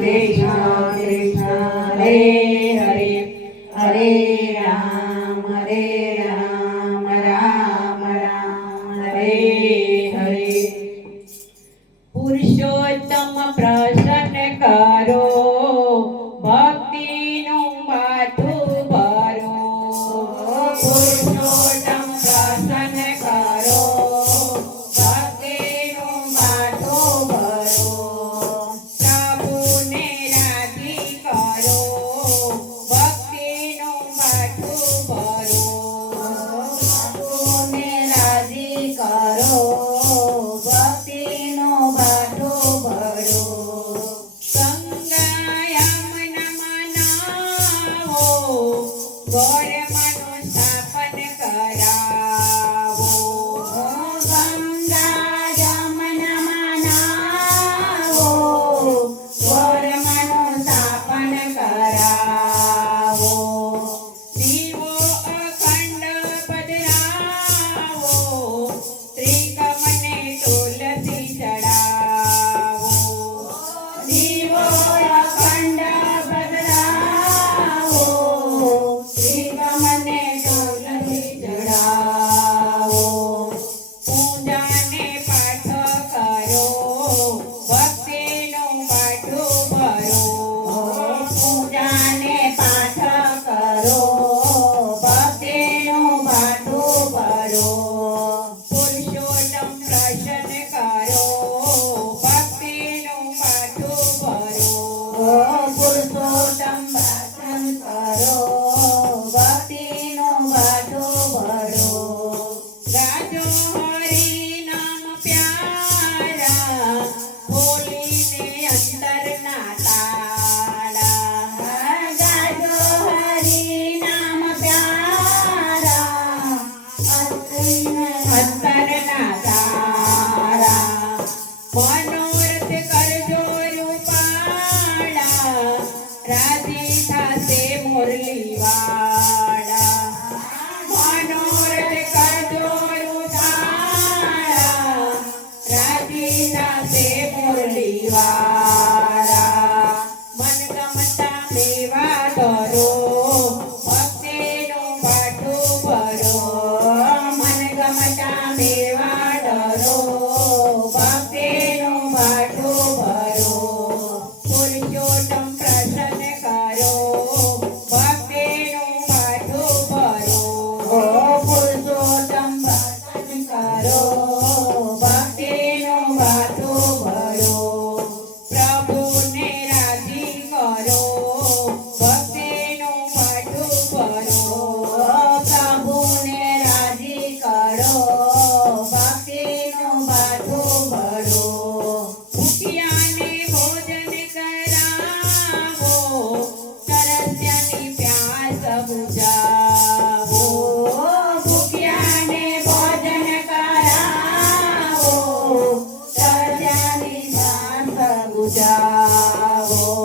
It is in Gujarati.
કૃષ્ણ કૃષ્ણ હરે હરે હરે રામ રામ રામ હરે હરે પુરુષોત્તમ પ્રસન્ન કરો ભક્તિનું માથું ભરો પુરુષોત્તમ પ્રસન્ન કરો ભક્તિનું માથું ભરો પ્રભુને રાજી કરો ભક્તિનું માથું ભરો પ્રભુને રાજી કરો ભક્તિનો બાટો ભરો ગંગા યમુના મનાવો ગોરમનું સ્થાપન કરાવો ગંગા જમના મનાવો ગોરમનું સ્થાપન કરાવો દીવો અખંડ પધરાવો ત્રિકમને તુલસી ચડાવો દીવો અખંડ બદલાવો શ્રીગમને તુલસી ચડાવો પૂજાને પાઠ કરો ભક્તિનું પાઠું ભરો પૂજાને પાઠ કરો ભક્તિનો બાટો ભરો પુરુષોત્તમ પ્રસન્ન કરો ભક્તિનું પાઠું ભરો પુરુષોત્તમ ભાષણ કરો ભક્તિનો બાટો ભરો ગાજો હરિ નામ પ્યારા બોલીને અંતરના તાળા ગાજો હરિ નામ પ્યારા અંતરના તારા મનોરથ કરજો રૂપાળા રાજી થાશે મુરલીવાળા મનોરથ કરજો રૂપાળા રાજી થાશે મુરલીવાળા મન ગમતા મેવા ધરો ભક્તિનું પાઠું ભરો મન ગમતા મેવા ધરો ભક્તિનું પાઠું ભરો પુરુષોત્તમ પ્રસન્ન કરો ભક્તિનું પાઠું ભરો પુરુષોત્તમ ભાષણ કરો ભક્તિનો બાટો ભરો પ્રભુને રાજી કરો ભક્તિનું પાઠું ભરો પ્રભુને રાજી કરો ભક્તિનો બાટો ભરો ભૂખ્યાને ભોજન કરાવો તરસ્યાની પ્યાસ બુઝાવો ભૂખ્યાને ભોજન કરાવો તરસ્યાની પ્યાસ બુઝાવો